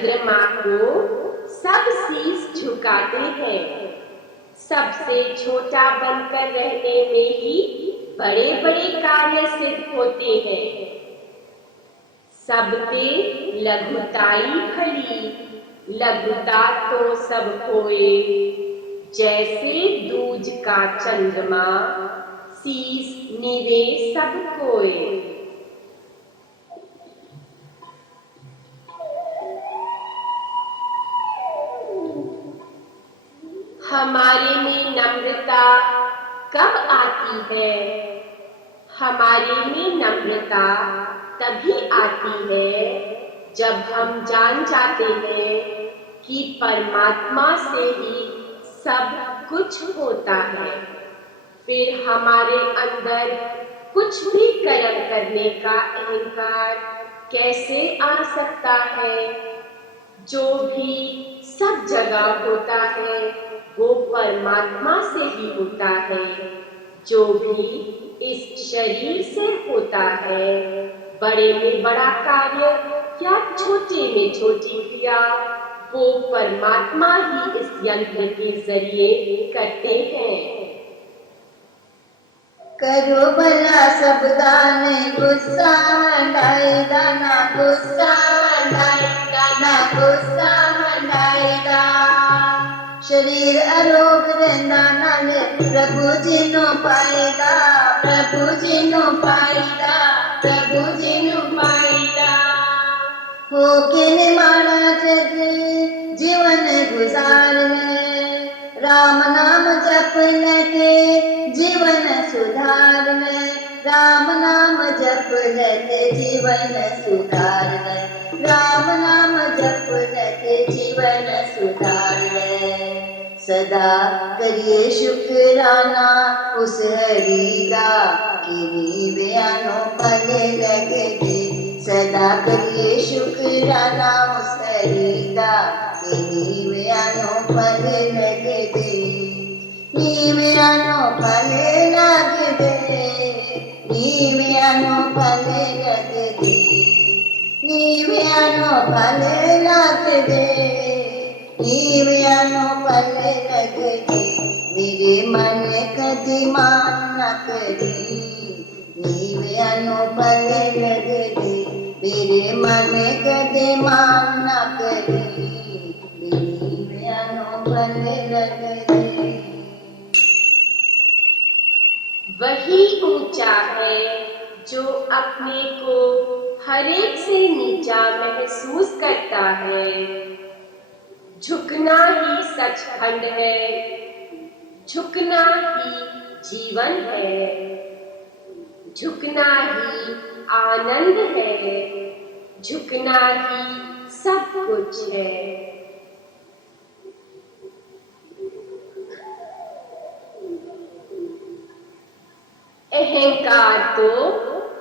चंद्रमा को सब शीश झुकाते हैं। सबसे छोटा बनकर रहने में ही बड़े बड़े कार्य सिद्ध होते हैं। सबके लघुताई भली, लघुता तो सब होए। जैसे दूज का चंद्रमा, शीश निवे सब कोए। हमारे में नम्रता कब आती है? हमारे में नम्रता तभी आती है जब हम जान जाते हैं कि परमात्मा से ही सब कुछ होता है। फिर हमारे अंदर कुछ भी कर्म करने का अहंकार कैसे आ सकता है? जो भी सब जगह होता है वो परमात्मा से ही होता है। जो भी इस शरीर से होता है, बड़े में बड़ा कार्य या छोटे में छोटी क्रिया, वो परमात्मा ही इस यंत्र के जरिए करते हैं। करो भला सब दान, गुस्सा हटाए दाना, गुस्सा हटाए दाना, गुस्सा हटाए दा। शरीर आरोग रहंदा नाले प्रभु जी नो पाएगा, प्रभु जी नो पाएगा, प्रभु जी नो पाएगा। हो के निमाणा जग जीवन गुजारने, राम नाम जप लेके जीवन सुधारने, राम नाम जप लेके जीवन सुधारने, राम नाम जप लेके जीवन सुधारने। सदा करिए शुक्राना उस हरि दा, कि बयानो फले लगे दे। सदा करिए शुक्राना उस हरि दा, कि बयानो फले लगे दे। नीव्यानो फले लगे दे, नीव्यानो फले लगे दे, नीव्यानो फले लगे दे, नीव्यानो फले लगे दे। मेरे मन कदी मान न करी, नीव्यानो फले लगे दे। मेरे मन कदी मान न करी, नीव्यानो फले लगे दे। वही ऊंचा है जो अपने को हर एक से नीचा महसूस करता है। झुकना ही सचखंड है, झुकना ही जीवन है, झुकना ही आनंद है, झुकना ही सब कुछ है। अहंकार तो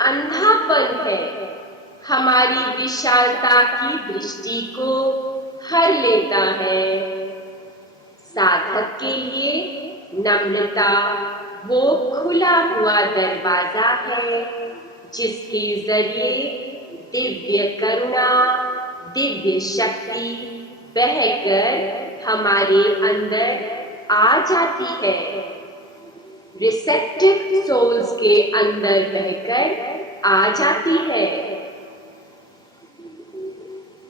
अंधापन है, हमारी विशालता की दृष्टि को हर लेता है। साधक के लिए नम्रता वो खुला हुआ दरवाजा है जिसके जरिए दिव्य करुणा, दिव्य शक्ति बहकर हमारे अंदर आ जाती है। रिसेप्टिव सोल्स के अंदर बहकर आ जाती है।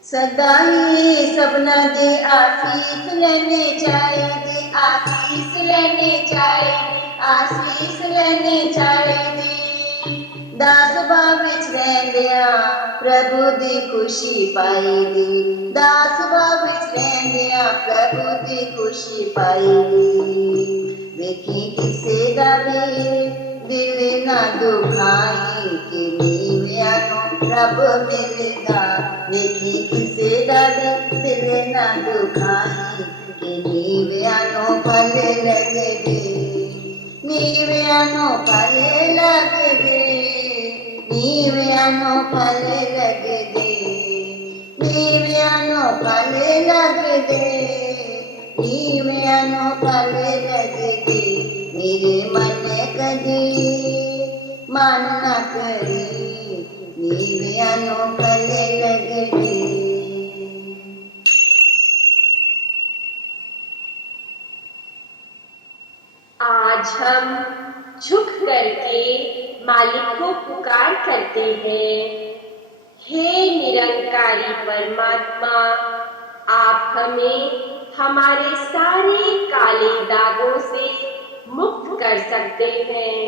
सदा ही सबना दे आशीष लेने चाहिए, आशीष लेने चाहिए, आशीष लेने चाहिए। दास भाव विच रहंदिया प्रभु दी खुशी पाईदी, दास भाव विच रहंदिया प्रभु दी खुशी पाईदी। वेखी किसे दा भी दिल ना दुखाई, कि नीव्यानो रब मिलदा। वेखी किसे दा दिल ना दुखाई, कि नीव्यानो फल लगे दे, नीव्यानो फल लगे दे, नीव्यानो फल लगे दे, नीव्यानो फल लगे दे, नीव्यानो फल लगे दे। मेरे मन कदी मान न करी, नीव्यानो फल लगे दे। आज हम झुक करके मालिक को पुकार करते हैं, हे निरंकारी परमात्मा, आप हमें हमारे सारे काले दागों से मुक्त कर सकते हैं।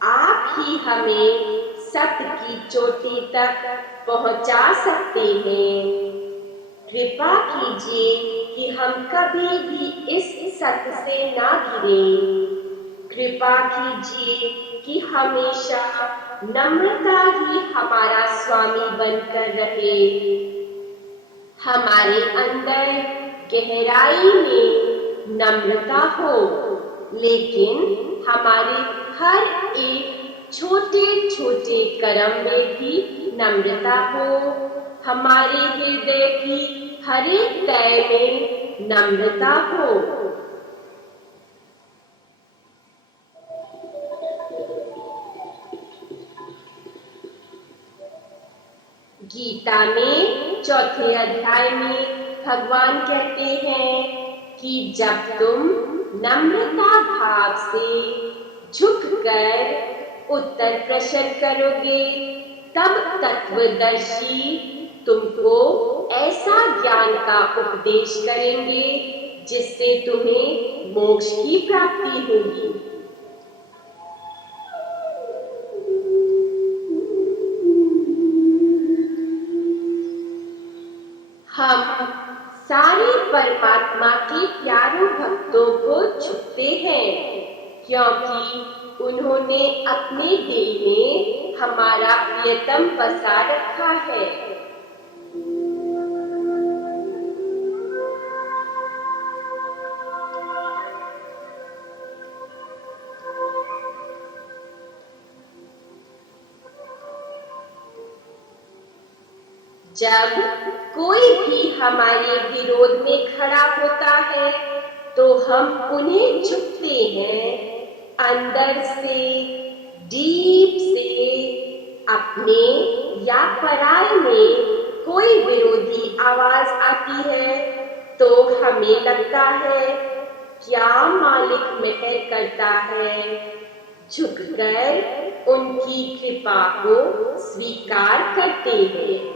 आप ही हमें सत्य की चोटी तक पहुंचा सकते हैं। कृपा कीजिए कि हम कभी भी इस सत्य से ना गिरे। कृपा कीजिए कि हमेशा नम्रता ही हमारा स्वामी बनकर रहे। हमारे अंदर गहराई में नम्रता हो, लेकिन हमारे हर एक छोटे छोटे कर्म में भी नम्रता हो। हमारे हृदय की हर एक तय में नम्रता हो। गीता में चौथे अध्याय में भगवान कहते हैं कि जब तुम नम्रता भाव से झुककर उत्तर प्रश्न करोगे, तब तत्वदर्शी तुमको ऐसा ज्ञान का उपदेश करेंगे जिससे तुम्हें मोक्ष की प्राप्ति होगी। हम सारे परमात्मा के प्यारे भक्तों को झुकते हैं, क्योंकि उन्होंने अपने दिल में हमारा प्रियतम बसा रखा है। जब कोई भी हमारे विरोध में खड़ा होता है तो हम उन्हें झुकते हैं। अंदर से, डीप से, अपने या पराये में कोई विरोधी आवाज आती है तो हमें लगता है क्या मालिक मेहर करता है। झुककर उनकी कृपा को स्वीकार करते हैं।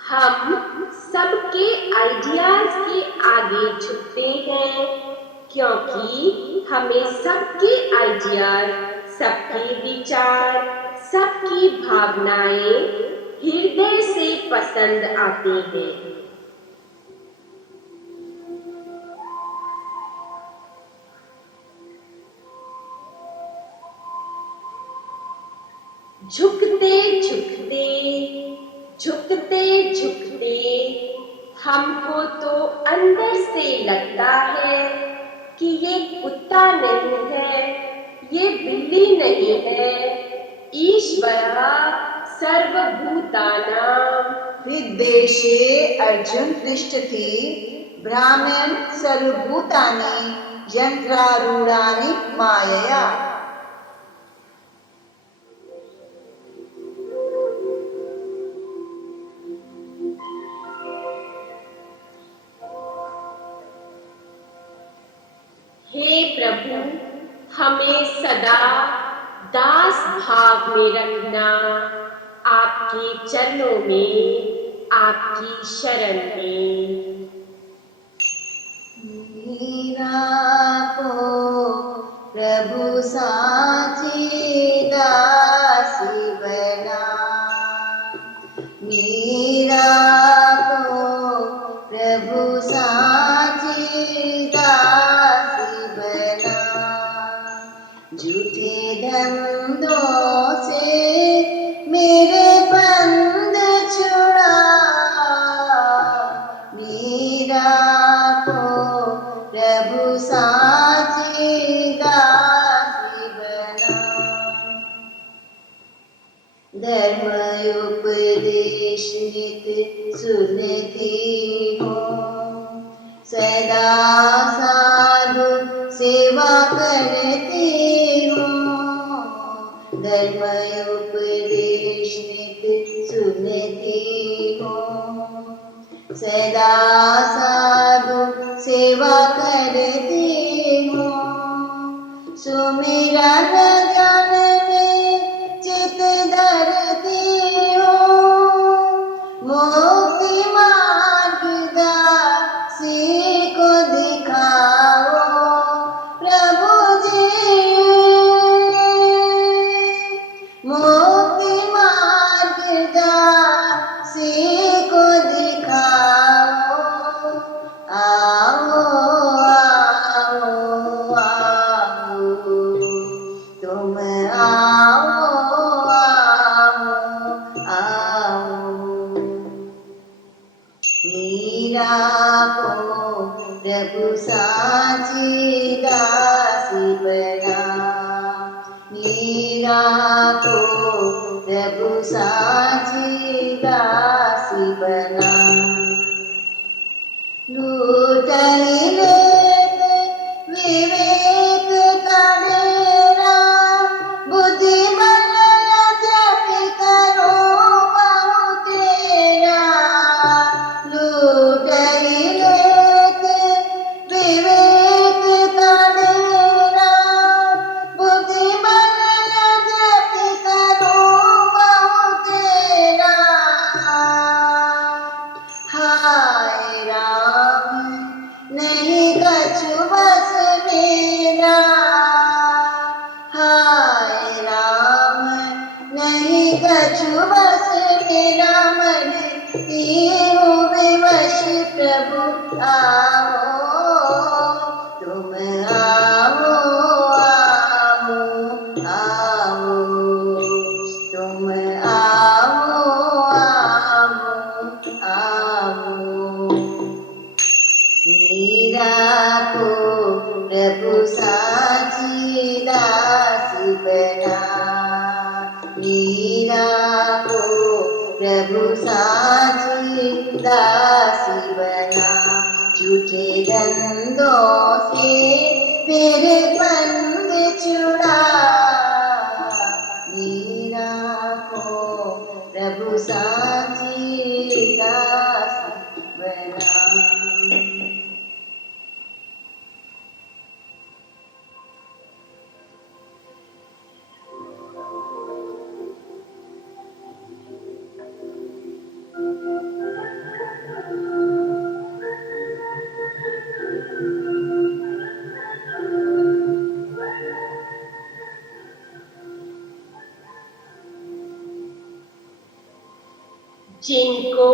हम सबके आइडियाज के आगे झुकते हैं, क्योंकि हमें सबके आइडियाज, सबके विचार, सबकी भावनाएं हृदय से पसंद आते हैं। झुकते झुकते, झुकते झुकते हमको तो अंदर से लगता है कि ये कुत्ता नहीं है, ये बिल्ली नहीं है। ईश्वरः सर्वभूतानां हृद्देशे अर्जुन तिष्ठति ब्राह्मण सर्वभूतानि यंत्रारूढ़ानि मायया। हे प्रभु, हमें सदा दास भाव में रखना। आपके चरणों में, आपकी शरण में। मीरा को प्रभु साची दासी बना, मीरा को प्रभु साची दासी बना। झूठे धंधों से मेरे बंद छुड़ा, मीरा को प्रभु साची दासी बना। धर्म उपदेश नित सुनती हो, सदा साधु सेवा करती हो। धर्म उपदेश नित मीरा को प्रभु साची दासी बना, मीरा को प्रभु साची दासी बना। लूटई लेत विवेक का डेरा, बुद्धिमान जप करो बहु तेरा। लूटई लेत विवेक का डेरा, बुद्धिमान जप करो बहु तेरा। हाय राम नहीं कछु बस मेरा, हाय राम नहीं कछु बस मेरा। मन तीहूँ विवश प्रभु आओ, तुम आओ आओ आओ, तुम आओ आओ आओ। मीरा को प्रभु साची दासी बना, मीरा को प्रभु साची दासी बना। झूठे धंधों से मेरे बंद छुड़ा, मीरा को प्रभु साची दासी बना। जिनको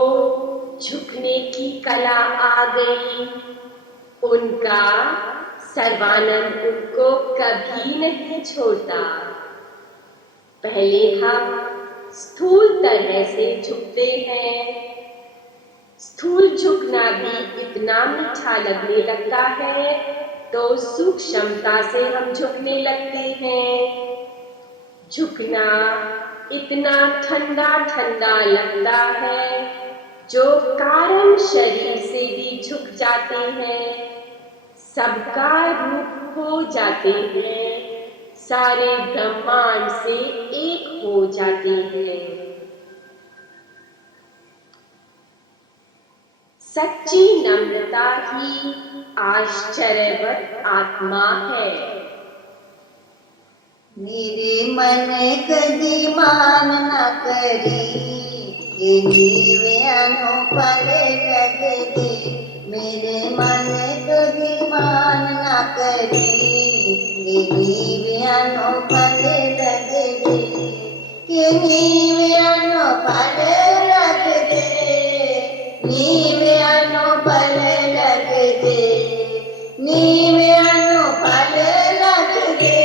झुकने की कला आ गई, उनका सर्वानंद उनको कभी नहीं छोड़ता। पहले हम स्थूल तरह से झुकते हैं, स्थूल झुकना भी इतना मीठा लगने लगता है तो सूक्ष्मता से हम झुकने लगते हैं। झुकना इतना ठंडा ठंडा लगता है जो कारण शरीर से भी झुक जाते हैं, सबका रूप हो जाते हैं, सारे ब्रह्मांड से एक हो जाते हैं। सच्ची नम्रता ही आश्चर्यवत आत्मा है। मेरे मन कदी मान न करी, ये नीवे अनुपल लग दे। मेरे मन कदी मान न करी, ये नीवे अनुपल लग दे। ये नीवे अनुपल लग दे, नीवे अनुपल लग दे, नीवे अनुपल लग दे,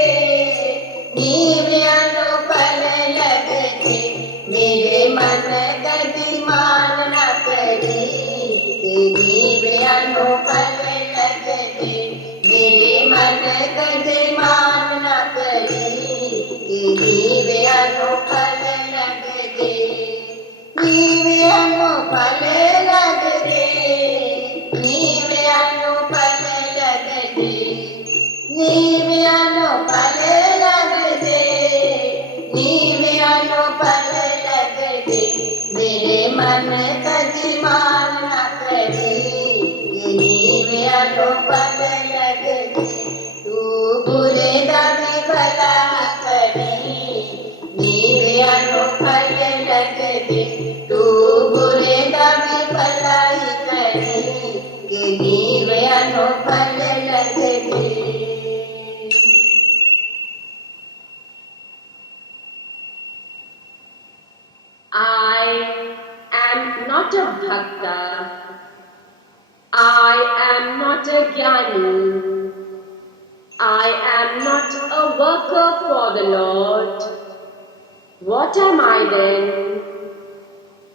नीवे अनुपल लग दे। मेरे मन कदी मान न करी, ये नीवे अनुपल लग दे। मेरे मन कदी मान न करी, ये नीवे अनुपल लग दे, नीवे अनुपल लग दे, नीवे अनुपल लग दे, नीवे अनुपल लग दे, नीवे अनुपल लग दे। मेरे मन कदी मान न करी, ये नीवे अनुपल लग दे। तू बुरे दावे भला करी, नीवे अनुपल लग दे। तू बुरे दावे भलाई करी, ये नीवे अनुपल लग दे। I am not a bhakta, I am not a jnani, I am not a worker for the Lord. What am I then?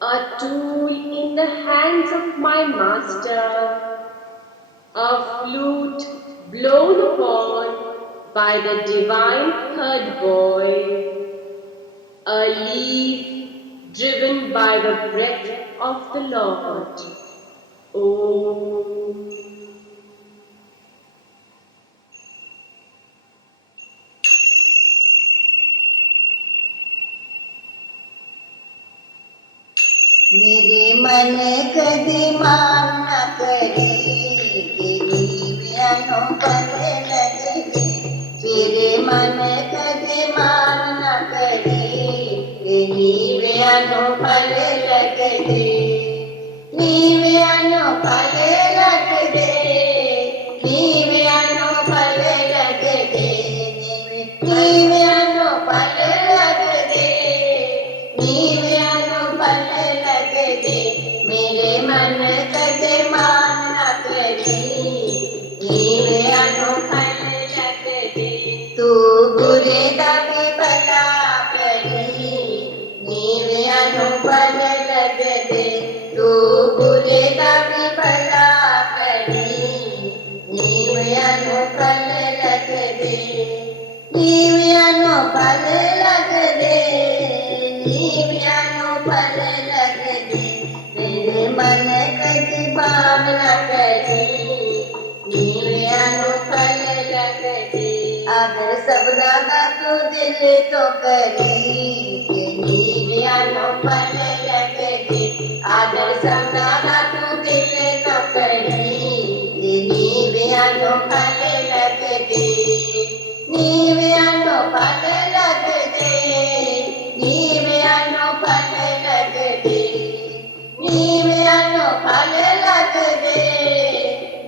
A tool in in the hands of my master, a flute blown upon by the divine third boy, a leaf driven by the breath of the Lord. Om. मेरे मन कदी मान न करी कि नीव्यानो पले लगे। मेरे मन कदी मान न करी कि नीव्यानो पले लगे। नीव्यानो पले लगे, नीव्यानो पले लगे, नीव्यानो पले लगे, नीव्यानो पले लगे। मेरे मन कदे मान न करी, नीव्यानो पले लगे। तू बुरे दावे भला करी, नीव्यानो पले लगे। तू बुरे दावे भला करी, नीव्यानो पले लगे। नीव्यानो पले लगे, नीव्यानो पले लगे। मेरे मन कदी मान न करी, नीव्यानो पले लगे। अगर सबना का तू दिल तो करी कि नीव्यानो पले लगे। अगर सबना का तू दिल तो करी कि नीव्यानो पले लगे। नीव्यानो पले लगे, नीव्यानो पले लगे, नीव्यानो पले लगे,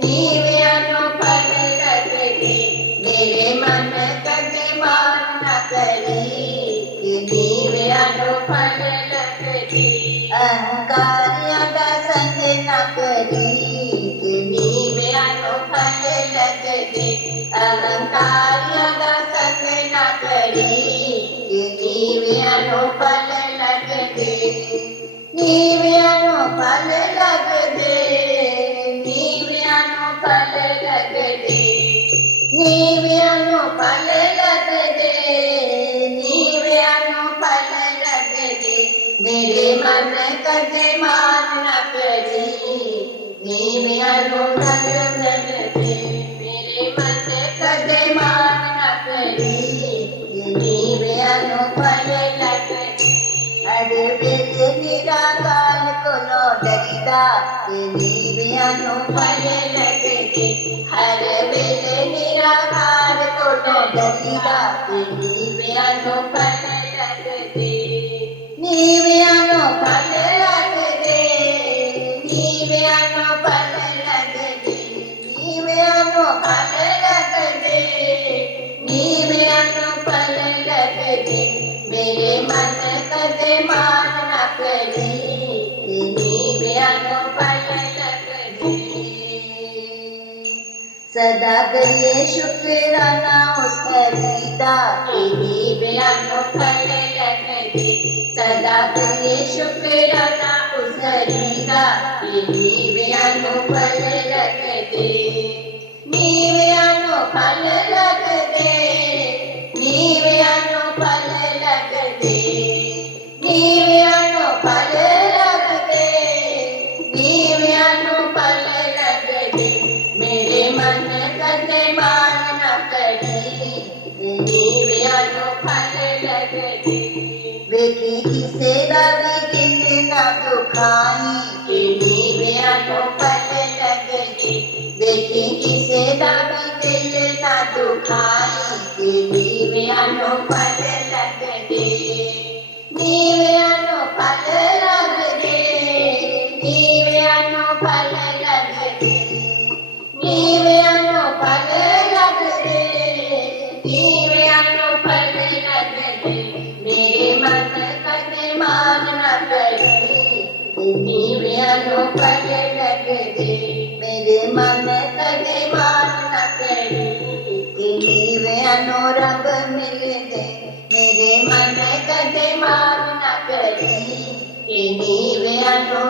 नीव्यानो पले लगे। मेरे मन कदे मान न करी कि नीव्यानो पले लगे। अहंकारियों का संग न करी कि नीव्यानो पले लगे। अहंकारियों का संग न करी कि नीव्यानो पले लगे। नीव्यानो पले लगे, नीव्यानो पले लगे, नीव्यानो पले लगे, नीव्यानो पले लगे। मेरे मन कदे मान न करी, नीव्यानो पले लगे। मेरे मन कदे मान न करी, नीव्यानो पले लगे। अरे वेले निराकार को नो डरिदा, ये नीव्यानो पले लगे। हर वेले निराकार को नो डरिदा, ये नीव्यानो पले लगे। नीव्यानो पले लगे, नीव्यानो पले लगे, नीव्यानो पले लगे, नीव्यानो पले लगे। मेरे मन कदे मान न करी, नीव्यानो पले लगे। सदा करिए शुक्राना उस खरीदा, नीव्यानो पले लगे। सदा करिए शुक्राना उस खरीदा, नीव्यानो पले लगे। नीव्यानो पले लगे, नीव्यानो पले लगे, नीव्यानो पले लगे, नीव्यानो पले लगे। मेरे मन कदे मान न करी, नीव्यानो पले लगे। देखी किसे दावी गिन न दुखाई, नीव्यानो पले लगे। देखी किसे दावी दिल न दुखाई, नीव्यानो पले लगे। नीव्यानो पले लगे, नीव्यानो पले लगे, नीव्यानो पले लगे, नीव्यानो पले लगे। मेरे मन कदे मान न करी, नीव्यानो पले लगे। मेरे मन कदे मान न करी, नीव्यानो रब मिल गए। मेरे मन कदे मान न करी, नीव्यानो